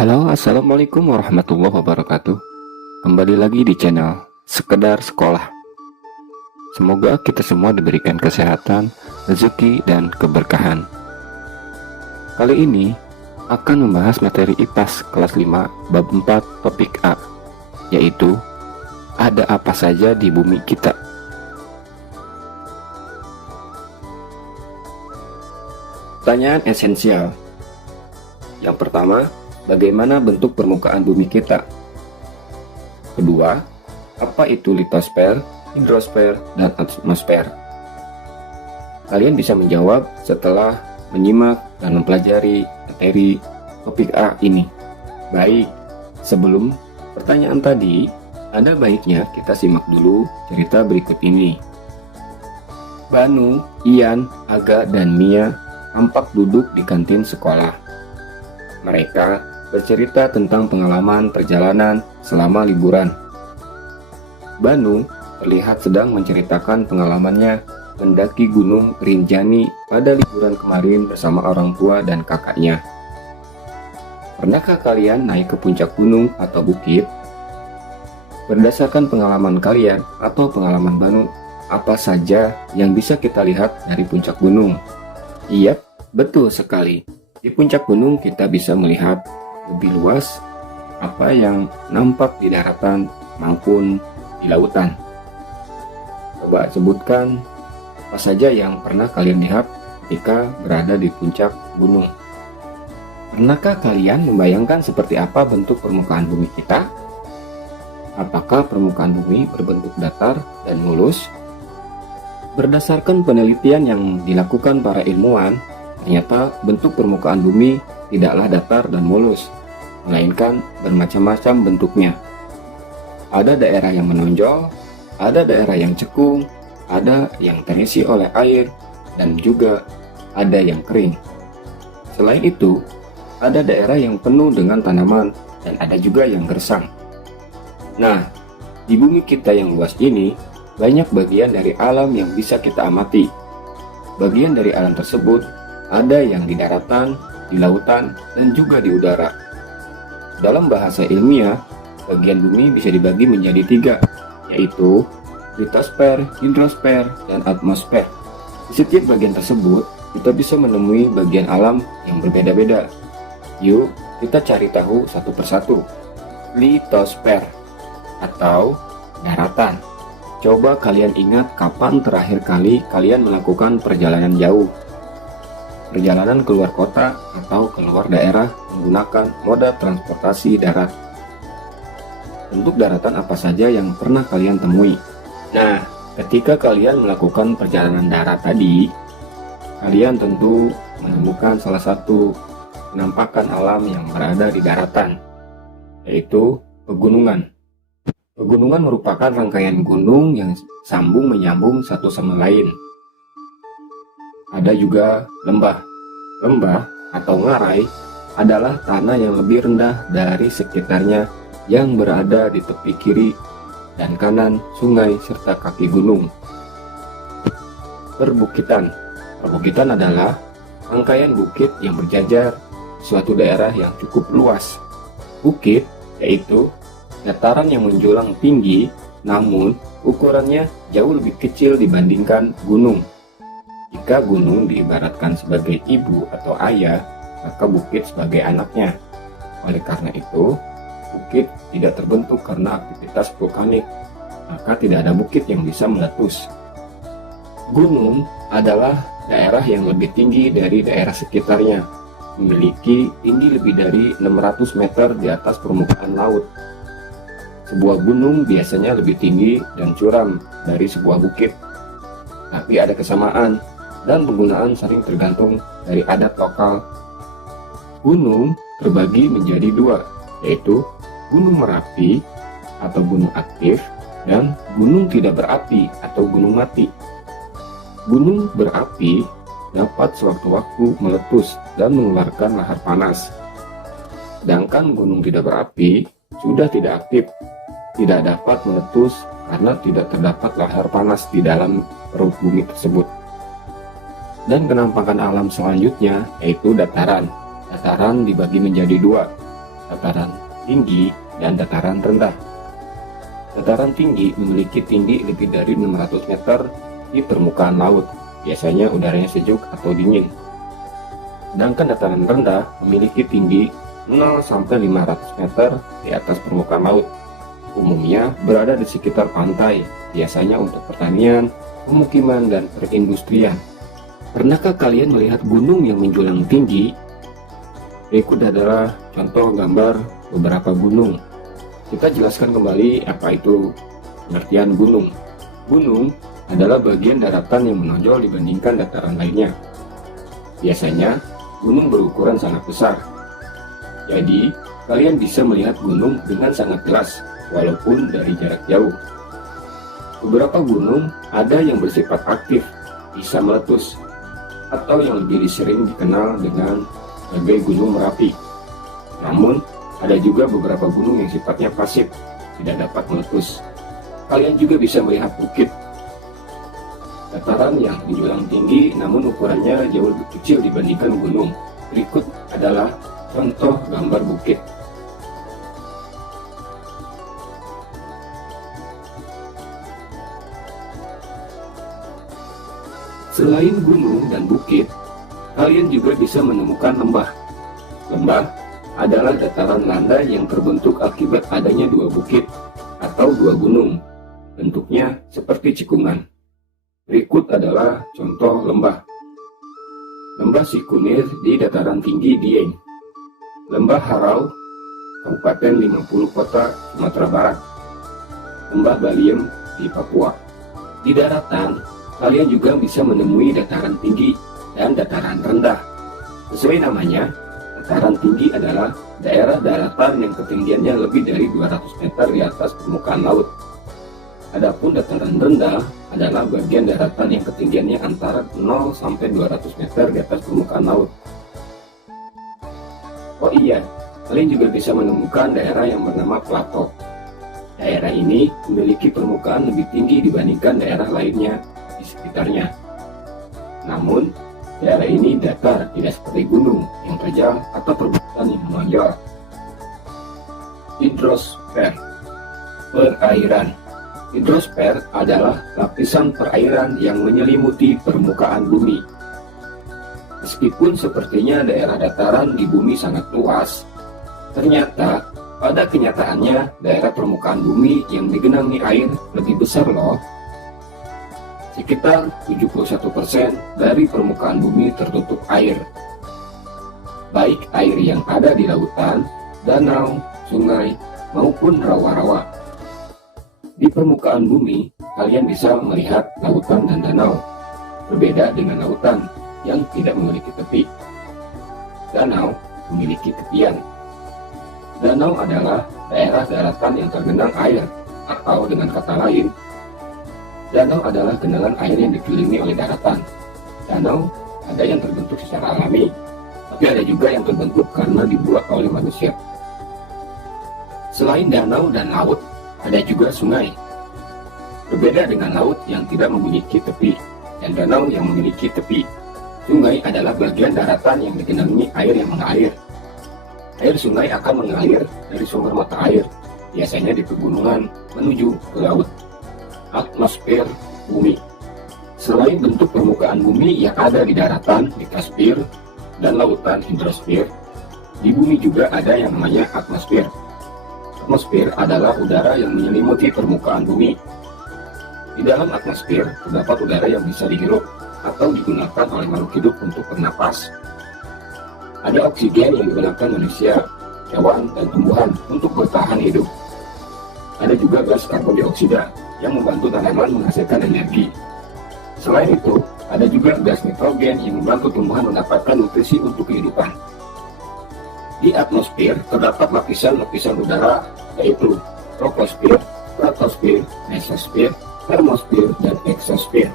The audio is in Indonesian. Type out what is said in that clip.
Halo, assalamualaikum warahmatullahi wabarakatuh. Kembali lagi di channel Sekedar Sekolah. Semoga kita semua diberikan kesehatan, rezeki, dan keberkahan. Kali ini akan membahas materi IPAS kelas 5 bab 4 topik A, yaitu ada apa saja di bumi kita. Pertanyaan esensial. Yang pertama, bagaimana bentuk permukaan bumi kita? Kedua, apa itu litosfer, hidrosfer, dan atmosfer? Kalian bisa menjawab setelah menyimak dan mempelajari materi topik A ini. Baik, sebelum pertanyaan tadi, ada baiknya kita simak dulu cerita berikut ini. Banu, Ian, Aga, dan Mia tampak duduk di kantin sekolah. Mereka bercerita tentang pengalaman perjalanan selama liburan. Banu terlihat sedang menceritakan pengalamannya mendaki Gunung Rinjani pada liburan kemarin bersama orang tua dan kakaknya. Pernahkah kalian naik ke puncak gunung atau bukit? Berdasarkan pengalaman kalian atau pengalaman Banu, apa saja yang bisa kita lihat dari puncak gunung? Iya, betul sekali. Di puncak gunung kita bisa melihat lebih luas apa yang nampak di daratan maupun di lautan. Coba sebutkan apa saja yang pernah kalian lihat ketika berada di puncak gunung. Pernahkah kalian membayangkan seperti apa bentuk permukaan bumi kita? Apakah permukaan bumi berbentuk datar dan mulus? Berdasarkan penelitian yang dilakukan para ilmuwan, ternyata bentuk permukaan bumi tidaklah datar dan mulus, melainkan bermacam-macam bentuknya. Ada daerah yang menonjol, ada daerah yang cekung, ada yang terisi oleh air, dan juga ada yang kering. Selain itu, ada daerah yang penuh dengan tanaman, dan ada juga yang gersang. Nah, di bumi kita yang luas ini, banyak bagian dari alam yang bisa kita amati. Bagian dari alam tersebut ada yang di daratan, di lautan, dan juga di udara. Dalam bahasa ilmiah, bagian bumi bisa dibagi menjadi 3, yaitu litosfer, hidrosfer, dan atmosfer. Di setiap bagian tersebut, kita bisa menemui bagian alam yang berbeda-beda. Yuk, kita cari tahu satu persatu. Litosfer atau daratan. Coba kalian ingat kapan terakhir kali kalian melakukan perjalanan jauh. Perjalanan keluar kota atau keluar daerah menggunakan moda transportasi darat. Bentuk daratan apa saja yang pernah kalian temui? Nah, ketika kalian melakukan perjalanan darat tadi, kalian tentu menemukan salah satu penampakan alam yang berada di daratan, yaitu pegunungan. Pegunungan merupakan rangkaian gunung yang sambung menyambung satu sama lain. Ada juga lembah. Lembah atau ngarai adalah tanah yang lebih rendah dari sekitarnya yang berada di tepi kiri dan kanan sungai serta kaki gunung. Perbukitan. Perbukitan adalah rangkaian bukit yang berjajar suatu daerah yang cukup luas. Bukit yaitu dataran yang menjulang tinggi, namun ukurannya jauh lebih kecil dibandingkan gunung. Jika gunung diibaratkan sebagai ibu atau ayah, maka bukit sebagai anaknya. Oleh karena itu, bukit tidak terbentuk karena aktivitas vulkanik, maka tidak ada bukit yang bisa meletus. Gunung adalah daerah yang lebih tinggi dari daerah sekitarnya, memiliki tinggi lebih dari 600 meter di atas permukaan laut. Sebuah gunung biasanya lebih tinggi dan curam dari sebuah bukit. Tapi ada kesamaan dan penggunaan sering tergantung dari adat lokal. Gunung terbagi menjadi 2, yaitu Gunung Merapi atau gunung aktif dan gunung tidak berapi atau gunung mati. Gunung berapi dapat sewaktu-waktu meletus dan mengeluarkan lahar panas. Sedangkan gunung tidak berapi sudah tidak aktif, tidak dapat meletus karena tidak terdapat lahar panas di dalam perut bumi tersebut. Dan penampakan alam selanjutnya yaitu dataran. Dataran dibagi menjadi 2, dataran tinggi, dan dataran rendah. Dataran tinggi memiliki tinggi lebih dari 600 meter di permukaan laut, biasanya udaranya sejuk atau dingin. Sedangkan dataran rendah memiliki tinggi 0-500 meter di atas permukaan laut. Umumnya berada di sekitar pantai, biasanya untuk pertanian, pemukiman, dan perindustrian. Pernahkah kalian melihat gunung yang menjulang tinggi? Berikut adalah contoh gambar beberapa gunung. Kita jelaskan kembali apa itu pengertian gunung. Gunung adalah bagian daratan yang menonjol dibandingkan dataran lainnya. Biasanya, gunung berukuran sangat besar. Jadi, kalian bisa melihat gunung dengan sangat jelas, walaupun dari jarak jauh. Beberapa gunung ada yang bersifat aktif, bisa meletus, atau yang lebih sering dikenal dengan sebagai Gunung Merapi. Namun, ada juga beberapa gunung yang sifatnya pasif, tidak dapat meletus. Kalian juga bisa melihat bukit. Dataran yang menjulang tinggi namun ukurannya jauh lebih kecil dibandingkan gunung. Berikut adalah contoh gambar bukit. Selain gunung dan bukit, kalian juga bisa menemukan lembah. Lembah adalah dataran landai yang terbentuk akibat adanya dua bukit atau dua gunung. Bentuknya seperti cikungan. Berikut adalah contoh lembah. Lembah Sikunir di dataran tinggi Dieng. Lembah Harau, Kabupaten 50 Kota, Sumatera Barat. Lembah Baliem di Papua. Di daratan, kalian juga bisa menemui dataran tinggi dan dataran rendah. Sesuai namanya, dataran tinggi adalah daerah daratan yang ketinggiannya lebih dari 200 meter di atas permukaan laut. Adapun dataran rendah adalah bagian daratan yang ketinggiannya antara 0 sampai 200 meter di atas permukaan laut. Oh iya, kalian juga bisa menemukan daerah yang bernama plato. Daerah ini memiliki permukaan lebih tinggi dibandingkan daerah lainnya di sekitarnya. Namun, daerah ini datar, tidak seperti gunung yang terjal atau perbukitan yang menonjol. Hidrosfer, perairan. Hidrosfer adalah lapisan perairan yang menyelimuti permukaan bumi. Meskipun sepertinya daerah dataran di bumi sangat luas, ternyata pada kenyataannya daerah permukaan bumi yang digenangi air lebih besar loh. Sekitar 71% dari permukaan bumi tertutup air. Baik air yang ada di lautan, danau, sungai, maupun rawa-rawa. Di permukaan bumi, kalian bisa melihat lautan dan danau. Berbeda dengan lautan yang tidak memiliki tepi. Danau memiliki tepian. Danau adalah daerah daratan yang tergenang air, atau dengan kata lain, danau adalah genangan air yang dikelilingi oleh daratan. Danau ada yang terbentuk secara alami, tapi ada juga yang terbentuk karena dibuat oleh manusia. Selain danau dan laut, ada juga sungai. Berbeda dengan laut yang tidak memiliki tepi dan danau yang memiliki tepi. Sungai adalah bagian daratan yang digenangi air yang mengalir. Air sungai akan mengalir dari sumber mata air, biasanya di pegunungan, menuju ke laut. Atmosfer bumi. Selain bentuk permukaan bumi yang ada di daratan, litosfer, dan lautan hidrosfer, di bumi juga ada yang namanya atmosfer. Atmosfer adalah udara yang menyelimuti permukaan bumi. Di dalam atmosfer terdapat udara yang bisa dihirup atau digunakan oleh makhluk hidup untuk bernapas. Ada oksigen yang digunakan manusia, hewan, dan tumbuhan untuk bertahan hidup. Ada juga gas karbon dioksida yang membantu tanaman menghasilkan energi. Selain itu, ada juga gas nitrogen yang membantu tumbuhan mendapatkan nutrisi untuk kehidupan. Di atmosfer terdapat lapisan-lapisan udara, yaitu troposfer, stratosfer, mesosfer, termosfer, dan eksosfer.